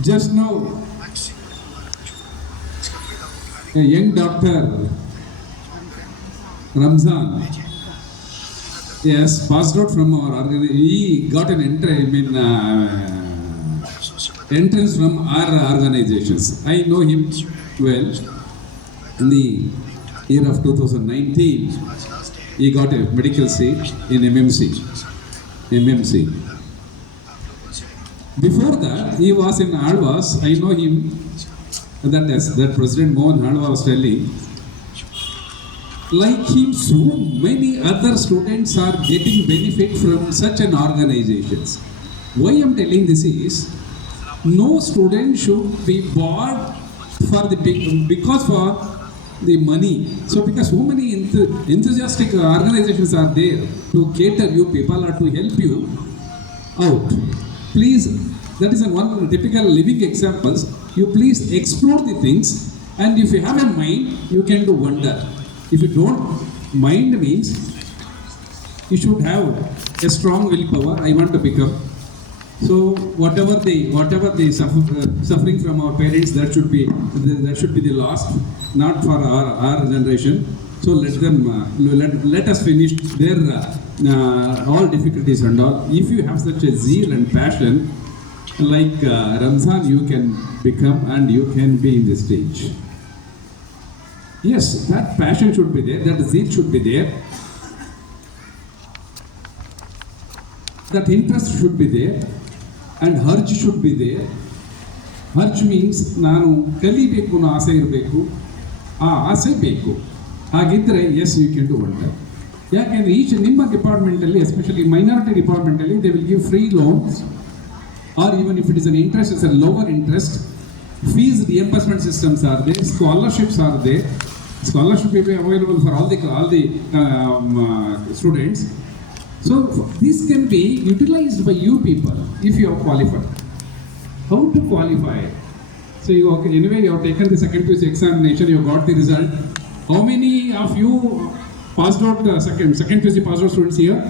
Just now, a young doctor, Ramzan, yes, passed out from our organization. He got an entrance from our organizations. I know him well. In the year of 2019, he got a medical seat in MMC. Before that, he was in Alvas. I know him. That President Mohan Alva was telling. Like him, so many other students are getting benefit from such an organizations. Why I am telling this is, no student should be bought for because for the money. So because so many enthusiastic organizations are there to cater you people or to help you out. Please, that is one typical living examples. You please explore the things, and if you have a mind, you can do wonder. If you don't, mind means you should have a strong willpower. I want to become. So whatever they suffering from our parents, that should be the loss, not for our generation. So let us finish their all difficulties and all. If you have such a zeal and passion, like Ramzan, you can become and you can be in the stage. Yes, that passion should be there, that zeal should be there, that interest should be there, and urge should be there. Urge means ನಾನು ಕಲಿಬೇಕು ಅನ್ನೋ ಆಸೆ ಇರಬೇಕು, ಆ ಆಸೆ ಬೇಕು. ಹಾಗಿದ್ದರೆ yes you can do wonder. ಯಾಕೆಂದರೆ ನಿಮ್ಮ ಡಿಪಾರ್ಟ್ಮೆಂಟಲ್ಲಿ, ಎಸ್ಪೆಷಲಿ ಮೈನಾರಿಟಿ ಡಿಪಾರ್ಟ್ಮೆಂಟಲ್ಲಿ, they will give free loans, or even if it is an interest, is a lower interest. Fees reimbursement systems are there, scholarships are there. Scholarship will be available for all the students. So this can be utilized by you people if you are qualified. How to qualify? So anyway, you have taken the second PUC examination, you got the result. How many of you passed out second PUC passed out students here?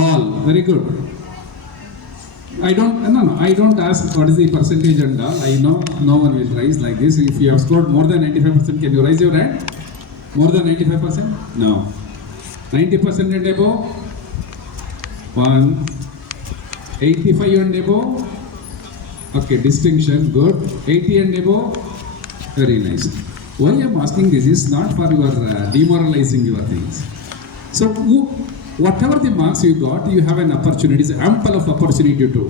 All. Very good. I don't ask what is the percentage and all. I know no one will rise like this. If you have scored more than 95%, can you raise your hand? More than 95%? No. 90% and above? 1. 85 and above? Okay, distinction, good. 80 and above? Very nice. Why I am asking this is not for your demoralizing your things. So whatever the marks you got, you have an opportunity, ample of opportunity to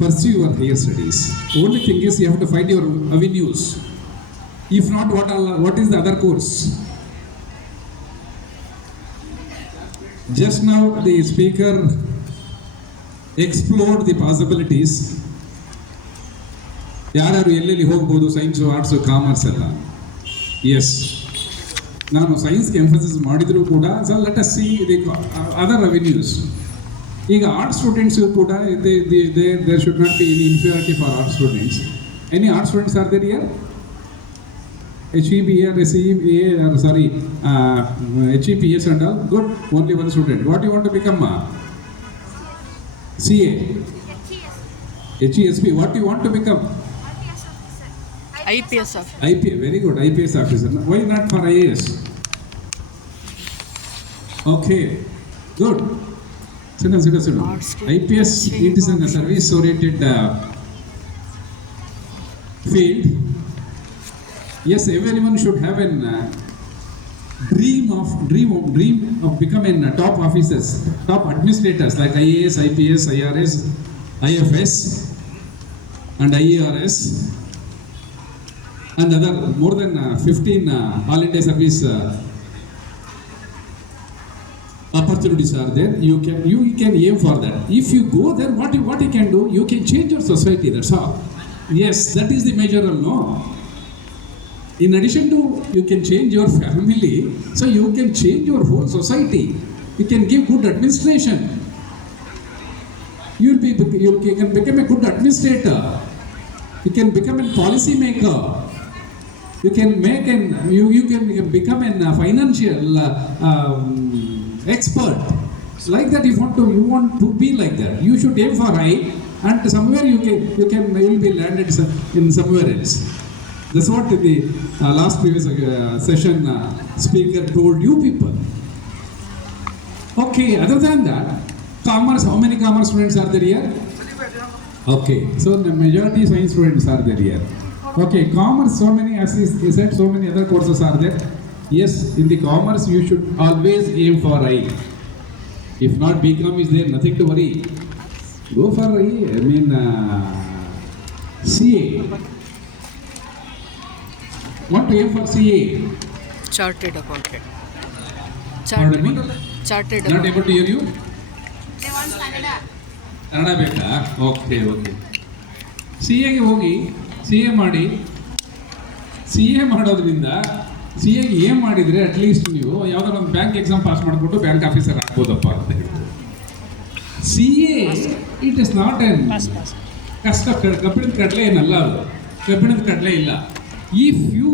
pursue your higher studies. Only thing is you have to find your avenues. If not, what is the other course? Just now the speaker explored the possibilities. ಯಾರು ಎಲ್ಲೆಲ್ಲಿ ಹೋಗ್ಬೋದು, science, arts, commerce ಎಲ್ಲ. Yes, ನಾನು ಸೈನ್ಸ್ಗೆ emphasis ಮಾಡಿದರೂ ಕೂಡ let us see the other revenues. ಈಗ arts students ಕೂಡ there should not be any inferiority for arts students. Any arts students are there here? HEPS and all? Good. Only one student. What do you want to become? CA? HESP. What do you want to become? IPS officer. IPS, very good, IPS officer. Why not for IAS? Okay, good. Sit down. IPS, it is a service-oriented field. Yes, everyone should have a dream of becoming top officers, top administrators like IAS, IPS, IRS, IFS, and IARS. And other more than 15 all-India service opportunities are there. You can aim for that. If you go there, what you can do? You can change your society. That's all. Yes, that is the major role. No. In addition to you can change your family, so you can change your whole society. You can give good administration. You can become a good administrator. You can become a policy maker. You can become a financial expert. Like that, you want to be like that. You should aim for high, and somewhere you will be landed in somewhere else. That's what the last previous session speaker told you people. Okay, other than that, commerce, how many commerce students are there here? Okay, so the majority science students are there here. Okay, commerce, so many, as he said, so many other courses are there. Yes, in the commerce you should always aim for high. If not, BCom is there, nothing to worry. Go for high, CA. Want to aim for CA? Chartered accountant. Pardon me? Chartered Not able to hear you? They want Canada. Kannada ಬೇಕಾ? Okay. C ಎಗೆ ಹೋಗಿ C A ಮಾಡಿ, C A ಮಾಡೋದ್ರಿಂದ C ಎಗೆ ಏನು ಮಾಡಿದರೆ at least ನೀವು ಯಾವುದಾದ್ರು ಒಂದು ಬ್ಯಾಂಕ್ ಎಕ್ಸಾಮ್ ಪಾಸ್ ಮಾಡಿಬಿಟ್ಟು ಬ್ಯಾಂಕ್ ಆಫೀಸರ್ ಆಗ್ಬೋದಪ್ಪ ಅಂತ ಹೇಳ್ಬೋದು. C A it is not an ಕಷ್ಟ, ಕಬ್ಬಿಣದ ಕಡಲೆ ಏನಲ್ಲ ಅದು, ಕಬ್ಬಿಣದ ಕಡಲೆ ಇಲ್ಲ. If you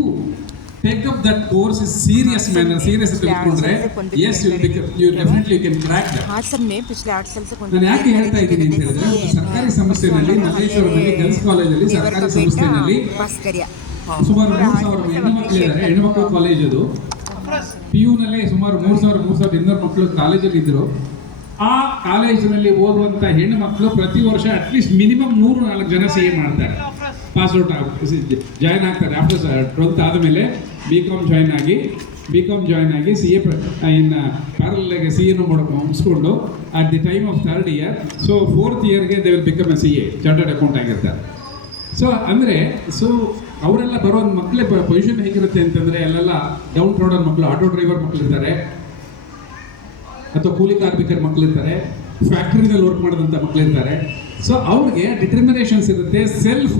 take up that course is serious manner, serious ತೆಗೆದುಕೊಂಡ್ರೆ yes you definitely you can crack that. ನಾನು ಯಾಕೆ ಹೇಳ್ತಾ ಇದ್ದೀನಿ ಅಂತ ಹೇಳಿದ್ರೆ, ಸರ್ಕಾರಿ ಸಂಸ್ಥೆಯಲ್ಲಿ ಮಲ್ಲೇಶ್ವರದಲ್ಲಿ ಗರ್ಲ್ಸ್ ಕಾಲೇಜಲ್ಲಿ ಸರ್ಕಾರಿ ಸಂಸ್ಥೆಯಲ್ಲಿ ಸುಮಾರು 3,000 ಹೆಣ್ಣು ಮಕ್ಕಳಿದ್ದಾರೆ. ಹೆಣ್ಣುಮಕ್ಕಳು ಕಾಲೇಜ್ ಅದು. PU-ನಲ್ಲಿ ಸುಮಾರು 3,200 ಮಕ್ಕಳು ಕಾಲೇಜಲ್ಲಿ ಇದ್ರು. ಆ ಕಾಲೇಜಿನಲ್ಲಿ ಓದುವಂಥ ಹೆಣ್ಣು ಮಕ್ಕಳು ಪ್ರತಿ ವರ್ಷ ಅಟ್ಲೀಸ್ಟ್ ಮಿನಿಮಮ್ 3-4 ಜನ CA ಮಾಡ್ತಾರೆ, ಪಾಸ್ಔಟ್ ಜಾಯ್ನ್ ಆಗ್ತಾರೆ. ಆಫ್ಟರ್ 12th ಆದಮೇಲೆ BCom ಜಾಯ್ನ್ ಆಗಿ CA ಇನ್ನು ಪ್ಯಾರಲ್ಗೆ CA ಮುಗಿಸ್ಕೊಂಡು at the time of 3rd year, so 4th yearಗೆ they will become a CA, chartered account ಆಗಿರ್ತಾರೆ. ಸೊ ಅವರೆಲ್ಲ ಬರೋ ಮಕ್ಕಳೇ ಪೊಸಿಷನ್ ಹೇಗಿರುತ್ತೆ ಅಂತಂದರೆ, ಅಲ್ಲೆಲ್ಲ ಡೌನ್ ಟೌನ್ ಮಕ್ಕಳು, ಆಟೋ ಡ್ರೈವರ್ ಮಕ್ಕಳಿರ್ತಾರೆ, ಅಥವಾ ಕೂಲಿ ಕಾರ್ಮಿಕರ ಮಕ್ಕಳಿರ್ತಾರೆ, ಫ್ಯಾಕ್ಟ್ರಿನಲ್ಲಿ ವರ್ಕ್ ಮಾಡೋದಂಥ ಮಕ್ಕಳಿರ್ತಾರೆ. ಸೊ ಅವ್ರಿಗೆ ಡಿಟರ್ಮಿನೇಷನ್ಸ್ ಇರುತ್ತೆ, ಸೆಲ್ಫ್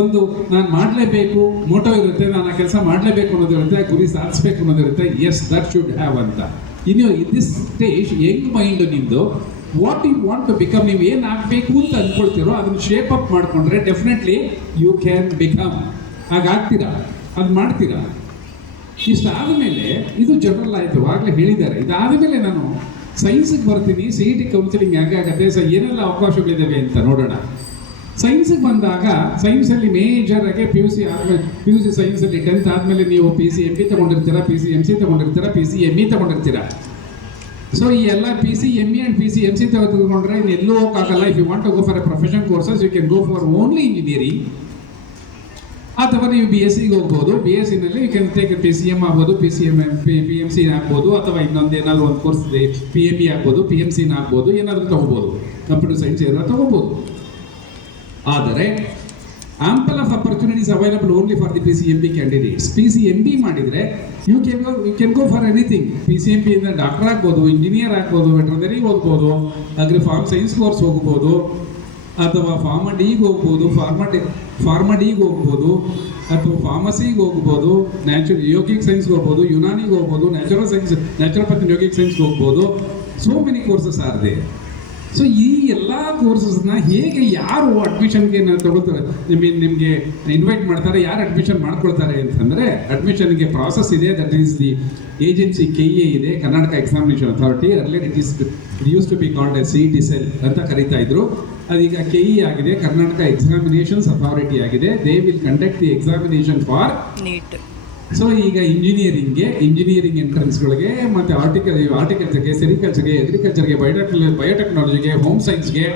ಒಂದು ನಾನು ಮಾಡಲೇಬೇಕು ಮೋಟೋ ಇರುತ್ತೆ, ನಾನು ಆ ಕೆಲಸ ಮಾಡಲೇಬೇಕು ಅನ್ನೋದಿರುತ್ತೆ, ಗುರಿ ಸಾಧಿಸಬೇಕು ಅನ್ನೋದಿರುತ್ತೆ. ಎಸ್, ದಟ್ ಶುಡ್ ಹ್ಯಾವ್ ಅಂತ. ಇನ್ನು ದಿಸ್ ಸ್ಟೇಜ್ ಯಂಗ್ ಮೈಂಡು ನಿಮ್ಮದು, what you want to become, ನೀವು ಏನು ಆಗಬೇಕು ಅಂತ ಅಂದ್ಕೊಳ್ತೀರೋ ಅದನ್ನು ಶೇಪ್ ಅಪ್ ಮಾಡಿಕೊಂಡ್ರೆ ಡೆಫಿನೆಟ್ಲಿ ಯು ಕ್ಯಾನ್ ಬಿಕಮ್. ಹಾಗಾಗ್ತೀರಾ, ಅದು ಮಾಡ್ತೀರಾ. ಇಷ್ಟಾದ ಮೇಲೆ ಇದು ಜನರಲ್ ಆಯಿತು, ಆಗಲೇ ಹೇಳಿದ್ದಾರೆ. ಇದಾದ ಮೇಲೆ ನಾನು ಸೈನ್ಸಿಗೆ ಬರ್ತೀನಿ, CET ಕೌನ್ಸಿಲಿಂಗ್ ಹೇಗಾಗತ್ತೆ, ಸೊ ಏನೆಲ್ಲ ಅವಕಾಶಗಳಿದ್ದಾವೆ ಅಂತ ನೋಡೋಣ. ಸೈನ್ಸಿಗೆ ಬಂದಾಗ ಸೈನ್ಸಲ್ಲಿ ಮೇಜರಾಗಿ PUC ಸೈನ್ಸಲ್ಲಿ 10th ಆದಮೇಲೆ ನೀವು PCMB ತೊಗೊಂಡಿರ್ತೀರಾ, PCMC ತೊಗೊಂಡಿರ್ತೀರಾ, PCME ತೊಗೊಂಡಿರ್ತೀರಾ. ಸೊ ಈ ಎಲ್ಲ PCME ಆ್ಯಂಡ್ PCMC ತೆಗೆದುಕೊಂಡ್ರೆ ಇನ್ನೆಲ್ಲೂ ಹೋಗೋಕ್ಕಾಗಲ್ಲ. If you want to go for a professional courses you can go for only engineering, ಅಥವಾ ನೀವು BSc ಹೋಗ್ಬೋದು. BSc-ನಲ್ಲಿ ಯು ಕ್ಯಾನ್ ಟೇಕ್ PCM ಆಗ್ಬೋದು, PMC ಆಗ್ಬೋದು, ಅಥವಾ ಇನ್ನೊಂದು ಏನಾದರೂ ಒಂದು ಕೋರ್ಸ್ ಇದೆ PME ಆಗ್ಬೋದು, PMC ಆಗ್ಬೋದು, ಏನಾದರೂ ತೊಗೋಬೋದು, ಕಂಪ್ಯೂಟರ್ ಸೈನ್ಸ್ ಏನಾದರೂ ತೊಗೋಬೋದು. ಆದರೆ ample of opportunities available only for the PCMB candidates. PCMB ಮಾಡಿದರೆ you can go for anything. PCMB ಇಂದ ಡಾಕ್ಟರ್ ಆಗ್ಬೋದು, ಇಂಜಿನಿಯರ್ ಆಗ್ಬೋದು, ವೆಟರ್ನರಿ ಓದ್ಬೋದು, ಅಗ್ರಿ ಫಾರ್ಮ್ ಸೈನ್ಸ್ ಕೋರ್ಸ್ ಹೋಗ್ಬೋದು, ಅಥವಾ ಫಾರ್ಮಡಿಗೆ ಹೋಗ್ಬೋದು, ಫಾರ್ಮಡಿಗೆ ಹೋಗ್ಬೋದು, ಅಥವಾ ಫಾರ್ಮಸಿಗೆ ಹೋಗ್ಬೋದು, ಯೋಗಿಕ್ ಸೈನ್ಸ್ಗೆ ಹೋಗ್ಬೋದು, ಯುನಾನಿಗೆ ಹೋಗ್ಬೋದು, ನ್ಯಾಚುರೋಪತಿ ಯೋಗಿಕ್ ಸೈನ್ಸ್ಗೆ ಹೋಗ್ಬೋದು. So many courses are they. So ಈ ಎಲ್ಲ ಕೋರ್ಸಸ್ನ ಹೇಗೆ ಯಾರು ಅಡ್ಮಿಷನ್ಗೆ ತಗೊಳ್ತಾರೆ, ನಿಮಗೆ ಇನ್ವೈಟ್ ಮಾಡ್ತಾರೆ, ಯಾರು ಅಡ್ಮಿಷನ್ ಮಾಡ್ಕೊಳ್ತಾರೆ ಅಂತಂದರೆ, ಅಡ್ಮಿಷನ್ಗೆ ಪ್ರಾಸೆಸ್ ಇದೆ. That is the agency KEA ಇದೆ, Karnataka examination authority. Earlier it used to be called a CET cell ಅಂತ ಕರೀತಾ ಇದ್ರು. ಅದೀಗ KEA ಆಗಿದೆ, ಕರ್ನಾಟಕ ಎಕ್ಸಾಮಿನೇಷನ್ಸ್ ಅಥಾರಿಟಿ ಆಗಿದೆ. They will conduct the examination for NEET. So ಈಗ ಇಂಜಿನಿಯರಿಂಗ್ ಎಂಟ್ರೆನ್ಸ್ಗಳಿಗೆ, ಮತ್ತು ಆರ್ಟಿಕಲ್ಚರ್ಗೆ, ಸೆರಿಕಲ್ಚರ್ಗೆ, ಅಗ್ರಿಕಲ್ಚರ್ಗೆ, ಬಯೋಟೆಕ್ನಾಲಜಿಗೆ, ಹೋಮ್ ಸೈನ್ಸ್ಗೆ,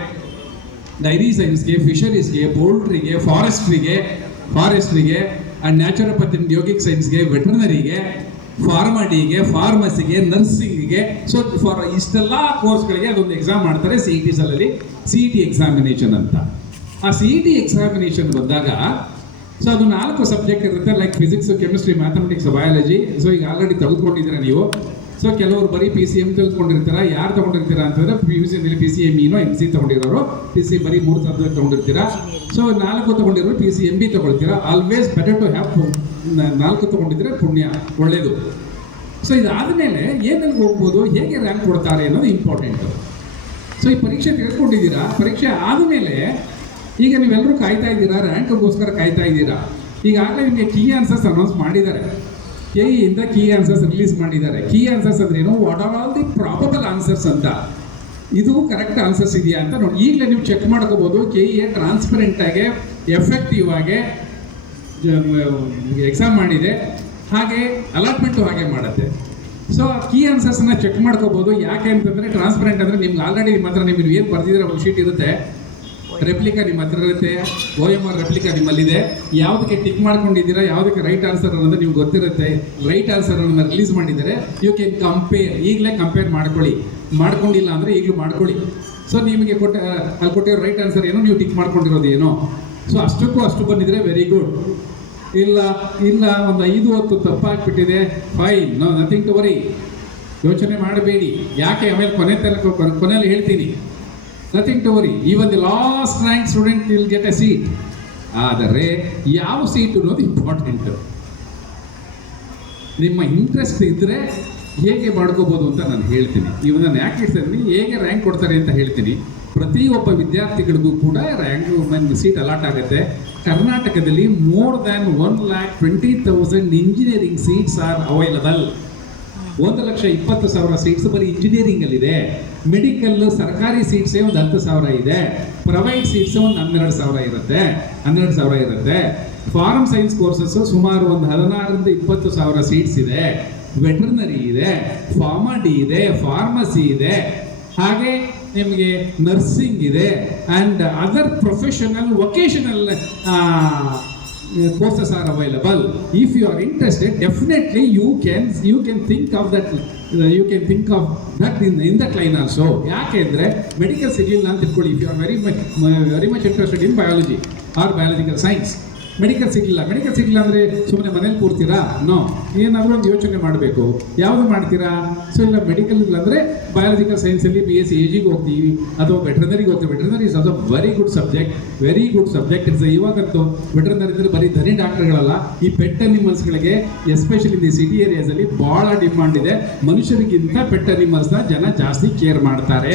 ಡೈರಿ ಸೈನ್ಸ್ಗೆ, ಫಿಶರೀಸ್ಗೆ, ಪೋಲ್ಟ್ರಿಗೆ, ಫಾರೆಸ್ಟ್ರಿಗೆ ಆ್ಯಂಡ್ ನ್ಯಾಚುರೋಪತಿ ಯೋಗಿಕ್ ಸೈನ್ಸ್ಗೆ, ವೆಟರ್ನರಿಗೆ, ಫಾರ್ಮಡಿಗೆ, ಫಾರ್ಮಸಿಗೆ, ನರ್ಸಿಂಗಿಗೆ. ಸೊ ಫಾರ್ ಇಷ್ಟೆಲ್ಲ ಕೋರ್ಸ್ಗಳಿಗೆ ಅದೊಂದು ಎಕ್ಸಾಮ್ ಮಾಡ್ತಾರೆ CET ಸೆಲ್ಲಲ್ಲಿ, CET ಎಕ್ಸಾಮಿನೇಷನ್ ಅಂತ. ಆ CET ಎಕ್ಸಾಮಿನೇಷನ್ ಬಂದಾಗ ಸೊ ಅದು 4 ಸಬ್ಜೆಕ್ಟ್ ಇರುತ್ತೆ, like physics, chemistry, mathematics, biology. So ಈಗ ಆಲ್ರೆಡಿ ತೆಗೆದುಕೊಂಡಿದ್ದೀರಾ ನೀವು. ಸೊ ಕೆಲವರು ಬರೀ PCM ತೆಗೆದುಕೊಂಡಿರ್ತೀರಾ. ಯಾರು ತೊಗೊಂಡಿರ್ತೀರಾ ಅಂತಂದರೆ PUC-ನಲ್ಲಿ PCME-ನೋ MC ತೊಗೊಂಡಿರೋರು, PC ಬರೀ 3 ಸಬ್ಜೆಕ್ಟ್ ತೊಗೊಂಡಿರ್ತೀರಾ. ಸೊ 4 ತೊಗೊಂಡಿರೋರು PCMB ತೊಗೊಳ್ತೀರಾ. ಆಲ್ವೇಸ್ ಬೆಟರ್ ಟು ಹ್ಯಾವ್ 4 ತೊಗೊಂಡಿದ್ರೆ ಪುಣ್ಯ, ಒಳ್ಳೆಯದು. ಸೊ ಇದಾದಮೇಲೆ ಏನಲ್ಲಿ ಹೋಗ್ಬೋದು, ಹೇಗೆ ರ್ಯಾಂಕ್ ಕೊಡ್ತಾರೆ ಅನ್ನೋದು ಇಂಪಾರ್ಟೆಂಟು. ಸೊ ಈ ಪರೀಕ್ಷೆ ತೆಗೆದುಕೊಂಡಿದ್ದೀರಾ. ಪರೀಕ್ಷೆ ಆದಮೇಲೆ ಈಗ ನೀವೆಲ್ಲರೂ ಕಾಯ್ತಾ ಇದ್ದೀರಾ, ರ್ಯಾಂಕ್ಗೋಸ್ಕರ ಕಾಯ್ತಾ ಇದ್ದೀರಾ. ಈಗಾಗಲೇ ನಿಮಗೆ ಕೀ ಆನ್ಸರ್ಸ್ ಅನೌನ್ಸ್ ಮಾಡಿದ್ದಾರೆ. ಇಂದ ಕೀ ಆನ್ಸರ್ಸ್ ರಿಲೀಸ್ ಮಾಡಿದ್ದಾರೆ. ಕೀ ಆನ್ಸರ್ಸ್ ಅಂದ್ರೆ ಏನು, what are all the probable answers ಅಂತ. ಇದು ಕರೆಕ್ಟ್ ಆನ್ಸರ್ಸ್ ಇದೆಯಾ ಅಂತ ನೋಡಿ. ಈಗಲೇ ನೀವು ಚೆಕ್ ಮಾಡ್ಕೋಬಹುದು. KE ಟ್ರಾನ್ಸ್ಪರೆಂಟ್ ಆಗಿ ಎಫೆಕ್ಟಿವ್ ಆಗಿ ಎಕ್ಸಾಮ್ ಮಾಡಿದೆ, ಹಾಗೆ ಅಲಾಟ್ಮೆಂಟು ಹಾಗೆ ಮಾಡುತ್ತೆ. ಸೊ ಕೀ ಆನ್ಸರ್ಸ್ನ ಚೆಕ್ ಮಾಡ್ಕೋಬಹುದು. ಯಾಕೆ ಅಂತಂದ್ರೆ ಟ್ರಾನ್ಸ್ಪರೆಂಟ್ ಅಂದ್ರೆ ನಿಮ್ಗೆ ಆಲ್ರೆಡಿ ನಿಮ್ಮ ಹತ್ರ ನೀವು ಏನು ಬರ್ದಿದ್ರೆ ಒಂದು ಶೀಟ್ ಇರುತ್ತೆ, ರೆಪ್ಲಿಕಾ ನಿಮ್ಮ ಹತ್ರ ಇರುತ್ತೆ, OMR ರೆಪ್ಲಿಕಾ ನಿಮ್ಮಲ್ಲಿದೆ. ಯಾವುದಕ್ಕೆ ಟಿಕ್ ಮಾಡ್ಕೊಂಡಿದ್ದೀರಾ, ಯಾವುದಕ್ಕೆ ರೈಟ್ ಆನ್ಸರ್ ಅನ್ನೋದು ನಿಮ್ಗೆ ಗೊತ್ತಿರುತ್ತೆ. ರೈಟ್ ಆನ್ಸರ್ ಅನ್ನು ರಿಲೀಸ್ ಮಾಡಿದರೆ ಯು ಕ್ಯಾನ್ ಕಂಪೇರ್. ಈಗಲೇ ಕಂಪೇರ್ ಮಾಡ್ಕೊಂಡಿಲ್ಲ ಅಂದರೆ ಈಗಲೂ ಮಾಡ್ಕೊಳ್ಳಿ. ಸೊ ನಿಮಗೆ ಅಲ್ಲಿ ಕೊಟ್ಟಿರೋ ರೈಟ್ ಆನ್ಸರ್ ಏನೋ, ನೀವು ಟಿಕ್ ಮಾಡ್ಕೊಂಡಿರೋದು ಏನೋ. ಸೊ ಅಷ್ಟಕ್ಕೂ ಅಷ್ಟು ಬಂದಿದ್ರೆ ವೆರಿ ಗುಡ್. ಇಲ್ಲ ಒಂದು 5-10 ತಪ್ಪಾಗ್ಬಿಟ್ಟಿದೆ, fine, no nothing to worry. ಯೋಚನೆ ಮಾಡಬೇಡಿ. ಯಾಕೆ ಆಮೇಲೆ ಕೊನೆಯಲ್ಲಿ ಹೇಳ್ತೀನಿ. Nothing to worry. Even the last rank student will get a seat. ಆದರೆ ಯಾವ ಸೀಟ್ ಅನ್ನೋದು ಇಂಪಾರ್ಟೆಂಟ್. ನಿಮ್ಮ ಇಂಟ್ರೆಸ್ಟ್ ಇದ್ದರೆ ಹೇಗೆ ಮಾಡ್ಕೋಬೋದು ಅಂತ ನಾನು ಹೇಳ್ತೀನಿ. ಇವಾಗ ನಾನು ಯಾಕೆ ಹೇಳ್ತೀನಿ, ಹೇಗೆ ರ್ಯಾಂಕ್ ಕೊಡ್ತಾರೆ ಅಂತ ಹೇಳ್ತೀನಿ. ಪ್ರತಿಯೊಬ್ಬ ವಿದ್ಯಾರ್ಥಿಗಳಿಗೂ ಕೂಡ ರ್ಯಾಂಕ್ ಸೀಟ್ ಅಲಾಟ್ ಆಗುತ್ತೆ. ಕರ್ನಾಟಕದಲ್ಲಿ more than 1,20,000 engineering seats are available. 1,20,000 seats ಬರೀ ಇಂಜಿನಿಯರಿಂಗಲ್ಲಿದೆ. ಮೆಡಿಕಲ್ ಸರ್ಕಾರಿ ಸೀಟ್ಸೇ ಒಂದು 10,000 ಇದೆ. ಪ್ರೈವೇಟ್ ಸೀಟ್ಸ್ ಒಂದು 12,000 ಇರುತ್ತೆ. ಫಾರ್ಮ್ ಸೈನ್ಸ್ ಕೋರ್ಸಸ್ ಸುಮಾರು ಒಂದು 16,000-20,000 ಸೀಟ್ಸ್ ಇದೆ. ವೆಟರ್ನರಿ ಇದೆ, ಫಾರ್ಮಡಿ ಇದೆ, ಫಾರ್ಮಸಿ ಇದೆ, ಹಾಗೆ ನಿಮಗೆ ನರ್ಸಿಂಗ್ ಇದೆ, and other professional vocational courses are available. If you are interested, definitely you can think of that. You can think of that in that line also. ಯಾಕೆ ಅಂದರೆ ಮೆಡಿಕಲ್ ಸಿಗಲಿಲ್ಲ ಅಂತ ಇಟ್ಕೊಳ್ಳಿ. If you are very much interested in biology or biological science, medical ಸಿಗಲಿಲ್ಲ ಅಂದರೆ ಸುಮ್ಮನೆ ಮನೇಲಿ ಕೂರ್ತೀರಾ? No, ಏನಾದರೂ ಒಂದು ಯೋಚನೆ ಮಾಡಬೇಕು. ಯಾವುದು ಮಾಡ್ತೀರಾ? ಸೊ ಇಲ್ಲ ಮೆಡಿಕಲ್ ಇಲ್ಲ ಅಂದರೆ ಬಯಾಲಜಿಕಲ್ ಸೈನ್ಸಲ್ಲಿ BSc AGಗೆ ಹೋಗ್ತೀವಿ ಅಥವಾ ವೆಟರ್ನರಿಗೆ ಹೋಗ್ತೀವಿ. Veterinary is also very good subject. It's ಇವಾಗಂತೂ ವೆಟರ್ನರಿ ಅಂದರೆ ಬರೀ ಧನಿ ಡಾಕ್ಟರ್ಗಳಲ್ಲ, ಈ ಪೆಟ್ ಅನಿಮಲ್ಸ್ಗಳಿಗೆ ಎಸ್ಪೆಷಲಿ ಇನ್ ದಿ ಸಿಟಿ ಏರಿಯಾಸಲ್ಲಿ ಭಾಳ ಡಿಮಾಂಡ್ ಇದೆ. ಮನುಷ್ಯರಿಗಿಂತ ಪೆಟ್ ಅನಿಮಲ್ಸ್ನ ಜನ ಜಾಸ್ತಿ ಕೇರ್ ಮಾಡ್ತಾರೆ.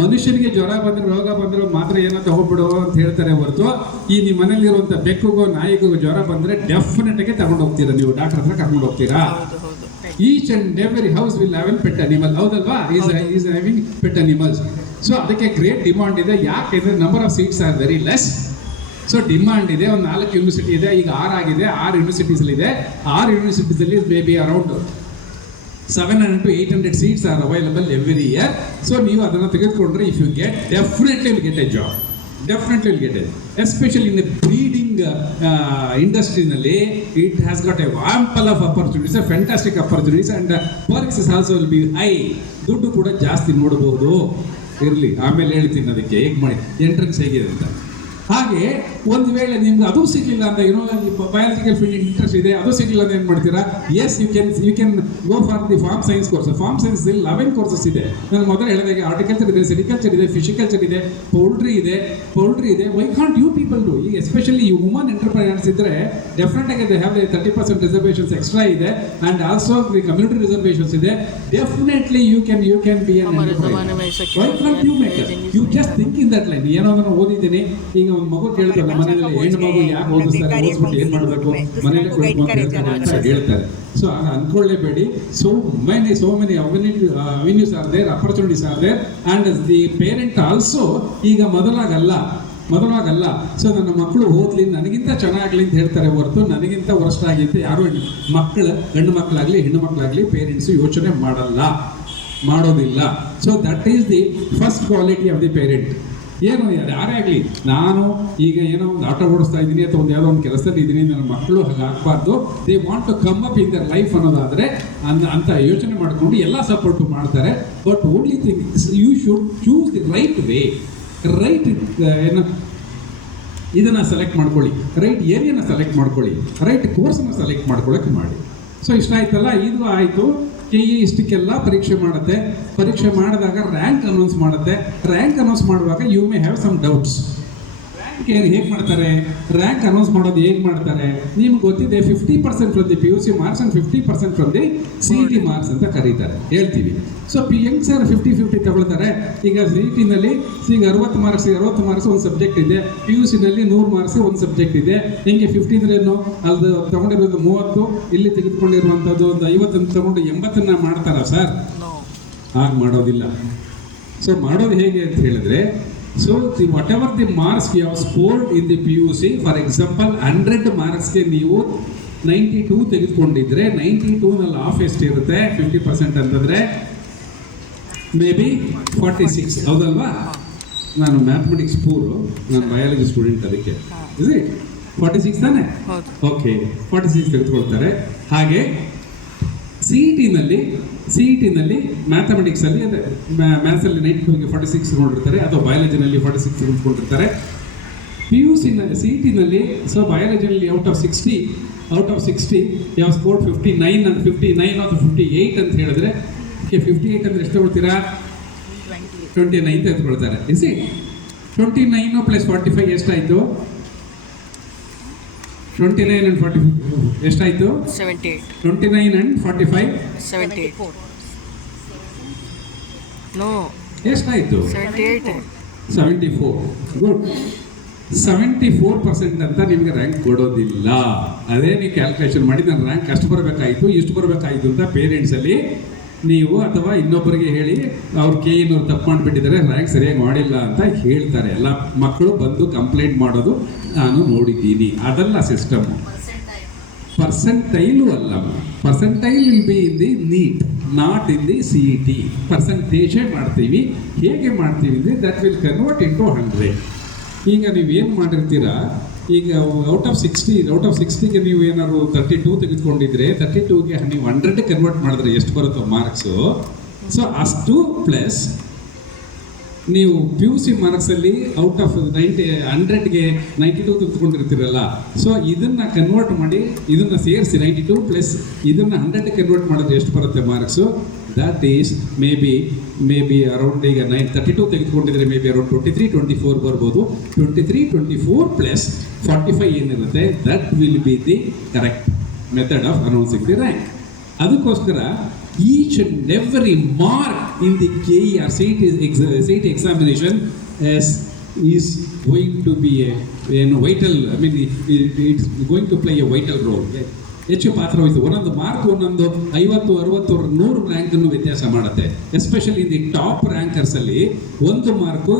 ಮನುಷ್ಯನಿಗೆ ಜ್ವರ ಬಂದರೆ, ರೋಗ ಬಂದರೆ ಮಾತ್ರ ಏನೋ ತಗೊಬಿಡು ಅಂತ ಹೇಳ್ತಾರೆ ಹೊರತು, ಈ ನಿಮ್ಮ ಮನೇಲಿರುವಂಥ ಬೆಕ್ಕುಗೋ ನಾಯಿಗೂ ಜ್ವರ ಬಂದರೆ ಡೆಫಿನೆಟ್ ಆಗಿ ತಗೊಂಡು ಹೋಗ್ತೀರಾ, ನೀವು ಡಾಕ್ಟರ್ ಹತ್ರ ಕರ್ಕೊಂಡು ಹೋಗ್ತೀರಾ. Each and every house will have an pet animal. ಹೌದಲ್ವಾ? Is having pet animals. So ಅದಕ್ಕೆ ಗ್ರೇಟ್ ಡಿಮಾಂಡ್ ಇದೆ. ಯಾಕೆಂದರೆ number of seats are very less. So demand ಇದೆ. ಒಂದು 4 ಯೂನಿವರ್ಸಿಟಿ ಇದೆ, ಈಗ 6 ಆಗಿದೆ. 6 ಯೂನಿವರ್ಸಿಟೀಸಲ್ಲಿದೆ. 6 ಯೂನಿವರ್ಸಿಟೀಸಲ್ಲಿ may be around 700 to 800 seats are available every year. So ನೀವು ಅದನ್ನು ತೆಗೆದುಕೊಂಡ್ರೆ, if you get, definitely will get a job. Especially in the breeding industry ನಲ್ಲಿ, it has got a ample of opportunities, a fantastic opportunities, and perks also will be high. ದುಡ್ಡು ಕೂಡ ಜಾಸ್ತಿ ನೋಡಬಹುದು. ಇರಲಿ, ಆಮೇಲೆ ಹೇಳ್ತೀನಿ ಅದಕ್ಕೆ ಹೇಗೆ ಮಾಡಿ ಎಂಟ್ರೆನ್ಸ್ ಹೇಗಿದೆ ಅಂತ. ಹಾಗೆ ಒಂದು ವೇಳೆ ನಿಮ್ಗೆ ಅದು ಸಿಗಲಿಲ್ಲ ಅಂತ, ಏನೋ ಬಯಾಲಜಿಕಲ್ ಫೀಲ್ಡ್ ಇಂಟ್ರೆಸ್ಟ್ ಇದೆ, ಅದು ಸಿಗಲಿಲ್ಲ ಅಂತ ಏನು ಮಾಡ್ತೀರಾ? Yes, you can go for the farm science course. Farm science 11 courses ಇದೆ. ನಾನು ಮೊದಲು ಹೇಳಿದಾಗೆ ಆರ್ಟಿಕಲ್ಚರ್ ಇದೆ, ಸೆರಿಕಲ್ಚರ್ ಇದೆ, ಫಿಶಿಕಲ್ಚರ್ ಇದೆ, ಪೌಲ್ಟ್ರಿ ಇದೆ. Why can't you people do? ಈಗ ಎಸ್ಪೆಷಲಿ ಈ ವುಮನ್ ಎಂಟರ್ಪ್ರೈನರ್ಸ್ ಇದ್ದರೆ ಡೆಫಿನೆಟ್ ಆಗಿ ದೇ ಹ್ಯಾವ್ 30% ರಿಸರ್ವೇಷನ್ಸ್ ಎಕ್ಸ್ಟ್ರಾ ಇದೆ, and also the community reservations ಇದೆ. Definitely you can be an entrepreneur. Why can't you make it? You just think in that line. ಏನೋ ಅದನ್ನು ಓದಿದ್ದೀನಿ. ಈಗ ಒಂದು ಮಗು ಕೇಳ್ತಾರೆ, ಮನೆಯಲ್ಲಿ ಹೆಣ್ಣು ಮಗು ಯಾಕೆ ಓದಿಸ್ತಾರೆ, ಓದಿಸ್ಬಿಟ್ಟು ಏನು ಮಾಡಬೇಕು, ಮನೇಲಿ ಕೊಡ್ತಾರೆ ಅಂತ ಹೇಳ್ತಾರೆ. ಸೊ ಆಗ ಅನ್ಕೊಳ್ಳೇಬೇಡಿ. So many avenues are there, opportunities are there, and the parent also ಈಗ ಮೊದಲಾಗಲ್ಲ. ಸೊ ನನ್ನ ಮಕ್ಕಳು ಓದ್ಲಿ, ನನಗಿಂತ ಚೆನ್ನಾಗಲಿ ಅಂತ ಹೇಳ್ತಾರೆ ಹೊರತು ನನಗಿಂತ ವರ್ಸ್ಟ್ ಆಗಿ ಅಂತ ಯಾರು ಗಂಡು ಮಕ್ಕಳಾಗಲಿ ಹೆಣ್ಣು ಮಕ್ಕಳಾಗಲಿ ಪೇರೆಂಟ್ಸು ಯೋಚನೆ ಮಾಡೋದಿಲ್ಲ. So that is the first quality of the parent. ಏನು ಯಾರೇ ಆಗಲಿ, ನಾನು ಈಗ ಏನೋ ಒಂದು ಆಟೋ ಓಡಿಸ್ತಾ ಇದ್ದೀನಿ ಅಥವಾ ಒಂದು ಯಾವುದೋ ಒಂದು ಕೆಲಸದಲ್ಲಿ ಇದ್ದೀನಿ, ನನ್ನ ಮಕ್ಕಳು ಹಾಗೆ ಆಗಬಾರ್ದು. They want to come up in their life ಅನ್ನೋದಾದರೆ ಅಂತ ಯೋಚನೆ ಮಾಡಿಕೊಂಡು ಎಲ್ಲ ಸಪೋರ್ಟು ಮಾಡ್ತಾರೆ. But only thing, you should choose the right way, right ಇದನ್ನು ಸೆಲೆಕ್ಟ್ ಮಾಡ್ಕೊಳ್ಳಿ, ರೈಟ್ ಏರಿಯಾನ ಸೆಲೆಕ್ಟ್ ಮಾಡ್ಕೊಳ್ಳಿ, ರೈಟ್ ಕೋರ್ಸನ್ನು ಸೆಲೆಕ್ಟ್ ಮಾಡ್ಕೊಳ್ಳೋಕೆ ಮಾಡಿ. ಸೊ ಇಷ್ಟ ಆಯ್ತಲ್ಲ, ಇದು ಆಯಿತು. KE ಇಷ್ಟಕ್ಕೆಲ್ಲ ಪರೀಕ್ಷೆ ಮಾಡುತ್ತೆ. ಪರೀಕ್ಷೆ ಮಾಡಿದಾಗ ರ್ಯಾಂಕ್ ಅನೌನ್ಸ್ ಮಾಡುತ್ತೆ. ರ್ಯಾಂಕ್ ಅನೌನ್ಸ್ ಮಾಡುವಾಗ you may have some doubts. Rank rank ಹೇಗೆ ಮಾಡ್ತಾರೆ, ರ್ಯಾಂಕ್ ಅನೌನ್ಸ್ ಮಾಡೋದು ಹೇಗೆ ಮಾಡ್ತಾರೆ ನಿಮ್ಗೆ ಗೊತ್ತಿದೆ. 50% from the PUC marks and 50% from the CET marks ಅಂತ ಕರೀತಾರೆ, ಹೇಳ್ತೀವಿ. ಸೊ ಹೆಂಗ್ ಸರ್ 50-50 ತಗೊಳ್ತಾರೆ? ಈಗ CET ನಲ್ಲಿ ಈಗ 60 ಮಾರ್ಕ್ಸ್ ಒಂದು ಸಬ್ಜೆಕ್ಟ್ ಇದೆ, PUC ನಲ್ಲಿ 100 ಮಾರ್ಕ್ಸ್ ಒಂದು ಸಬ್ಜೆಕ್ಟ್ ಇದೆ. ಹೆಂಗೆ 50 ಅಂದ್ರೇನು? ಅದು ತಗೊಂಡಿರೋದು 30, ಇಲ್ಲಿ ತೆಗೆದುಕೊಂಡಿರುವಂಥದ್ದು ಒಂದು 50 ತಗೊಂಡು 80 ಮಾಡ್ತಾರ ಸರ್? ಹಾಗೆ ಮಾಡೋದಿಲ್ಲ. ಸೊ ಮಾಡೋದು ಹೇಗೆ ಅಂತ ಹೇಳಿದ್ರೆ, so whatever the marks you have scored in the PUC, for example 100 ಮಾರ್ಕ್ಸ್ಗೆ ನೀವು 92 ತೆಗೆದುಕೊಂಡಿದ್ರೆ 92 ನಲ್ಲಿ ಆಫ್ ಎಷ್ಟು ಇರುತ್ತೆ? 50% ಅಂತಂದ್ರೆ ಮೇ ಬಿ 46, ಹೌದಲ್ವಾ? ನಾನು ಮ್ಯಾಥಮೆಟಿಕ್ಸ್ ಪೂರು, ನಾನು ಬಯಾಲಜಿ ಸ್ಟೂಡೆಂಟ್, ಅದಕ್ಕೆ ಇಸ್ ಇಟ್ 46 ತಾನೆ? ಓಕೆ, 46 ತೆಗೆದುಕೊಳ್ತಾರೆ. ಹಾಗೆ CET ನಲ್ಲಿ ಮ್ಯಾಥಮೆಟಿಕ್ಸಲ್ಲಿ ಅದೇ ಮ್ಯಾಥ್ಸಲ್ಲಿ 92ಗೆ 46 ತಗೊಂಡಿರ್ತಾರೆ, ಅಥವಾ ಬಯಾಲಜಿನಲ್ಲಿ 46 ತೆಗೆದುಕೊಂಡಿರ್ತಾರೆ. CET ನಲ್ಲಿ ಸೊ ಬಯಾಲಜಿನಲ್ಲಿ ಔಟ್ ಆಫ್ 60 ಯಾವ ಸ್ಕೋರ್ 59 ಅಂತ 59 ಅಥವಾ 58 ಅಂತ ಹೇಳಿದ್ರೆ, ಓಕೆ 58 ಅಂದರೆ ಎಷ್ಟು ತಗೊಳ್ತೀರಾ? 29 ತೆಗೆದುಕೊಳ್ತಾರೆ. ಇಸ್ ಇಟ್ 29 ಪ್ಲಸ್ 45 ಎಷ್ಟಾಯಿತು? 29 and 45 ಎಷ್ಟಾಯಿತು? 78. 29 and 45 78. No. ಎಷ್ಟಾಯಿತು? 78. 74. ಗುಡ್. 74% ಅಂತ ನಿಮಗೆ ರ್ಯಾಂಕ್ ಕೊಡೋದಿಲ್ಲ. ಅದೇ ನೀವು ಕ್ಯಾಲ್ಕುಲೇಷನ್ ಮಾಡಿ ನನ್ನ ರ್ಯಾಂಕ್ ಅಷ್ಟು ಬರಬೇಕಾಯಿತು, ಇಷ್ಟು ಬರಬೇಕಾಯಿತು ಅಂತ ಪೇರೆಂಟ್ಸಲ್ಲಿ ನೀವು ಅಥವಾ ಇನ್ನೊಬ್ಬರಿಗೆ ಹೇಳಿ ಅವ್ರು KE ತಪ್ಪು ಮಾಡಿಬಿಟ್ಟಿದ್ದಾರೆ, ರ್ಯಾಂಕ್ ಸರಿಯಾಗಿ ಮಾಡಿಲ್ಲ ಅಂತ ಹೇಳ್ತಾರೆ. ಎಲ್ಲ ಮಕ್ಕಳು ಬಂದು ಕಂಪ್ಲೇಂಟ್ ಮಾಡೋದು ನಾನು ನೋಡಿದ್ದೀನಿ. ಅದಲ್ಲ ಸಿಸ್ಟಮು. ಪರ್ಸೆಂಟೈಲು ಅಲ್ಲ, percentile will be in the NEET, not in the CET. ಪರ್ಸೆಂಟೇಜೇ ಮಾಡ್ತೀವಿ. ಹೇಗೆ ಮಾಡ್ತೀವಿ ಅಂದರೆ ದಟ್ ವಿಲ್ ಕನ್ವರ್ಟ್ ಇಂಟು 100. ಈಗ ನೀವೇನು ಮಾಡಿರ್ತೀರಾ, ಈಗ ಔಟ್ ಆಫ್ 60ಗೆ ನೀವು ಏನಾದ್ರು 32 ತೆಗೆದುಕೊಂಡಿದ್ರೆ 32ಗೆ ನೀವು 100 ಕನ್ವರ್ಟ್ ಮಾಡಿದ್ರೆ ಎಷ್ಟು ಬರುತ್ತೋ ಮಾರ್ಕ್ಸು, ಸೊ ಅಷ್ಟು ಪ್ಲಸ್ ನೀವು PUC ಮಾರ್ಕ್ಸಲ್ಲಿ ಔಟ್ ಆಫ್ 100ಗೆ 92 ತೆಗೆದುಕೊಂಡಿರ್ತೀರಲ್ಲ, ಸೊ ಇದನ್ನು ಕನ್ವರ್ಟ್ ಮಾಡಿ ಇದನ್ನು ಸೇರಿಸಿ 92 ಪ್ಲಸ್ ಇದನ್ನು 100 ಕನ್ವರ್ಟ್ ಮಾಡಿದ್ರೆ ಎಷ್ಟು ಬರುತ್ತೆ marks? That is may be around ಈಗ 32 ತೆಗೆದುಕೊಂಡಿದ್ರೆ ಮೇ ಬಿ ಅರೌಂಡ್ 23-24 ಬರ್ಬೋದು. 23-24 ಪ್ಲಸ್ 45 ಏನಿರುತ್ತೆ, that will be the correct method of announcing the rank. ಅದಕ್ಕೋಸ್ಕರ each and every mark in the KE or CET examination is going to be a vital, I mean it's going to play a vital role. ಹೆಚ್ಚು ಪಾತ್ರ ವಹಿಸಿ ಒಂದೊಂದು mark ಒಂದೊಂದು 50, 60, 100 ರ್ಯಾಂಕನ್ನು ವ್ಯತ್ಯಾಸ ಮಾಡುತ್ತೆ. Especially in the top ರ್ಯಾಂಕರ್ಸಲ್ಲಿ ಒಂದು ಮಾರ್ಕು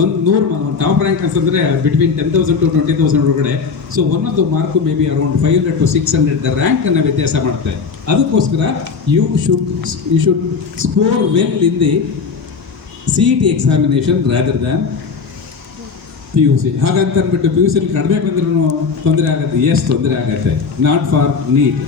100 ಟಾಪ್ ರ್ಯಾಂಕರ್ಸ್ ಅಂದರೆ ಬಿಟ್ವೀನ್ 10,000 to 20,000 ಒಳಗಡೆ. ಸೊ ಒಂದೊಂದು ಮಾರ್ಕು ಮೇ ಬಿ ಅರೌಂಡ್ 500 to 600 ರ್ಯಾಂಕನ್ನು ವ್ಯತ್ಯಾಸ ಮಾಡುತ್ತೆ. ಅದಕ್ಕೋಸ್ಕರ you should score well in the CET examination rather than PUC. ಹಾಗಂತ ಅಂದ್ಬಿಟ್ಟು PUC ಕಡಿಮೆ ಬಂದ್ರೂ ತೊಂದರೆ ಆಗುತ್ತೆ. ತೊಂದರೆ ಆಗುತ್ತೆ. Not for neat.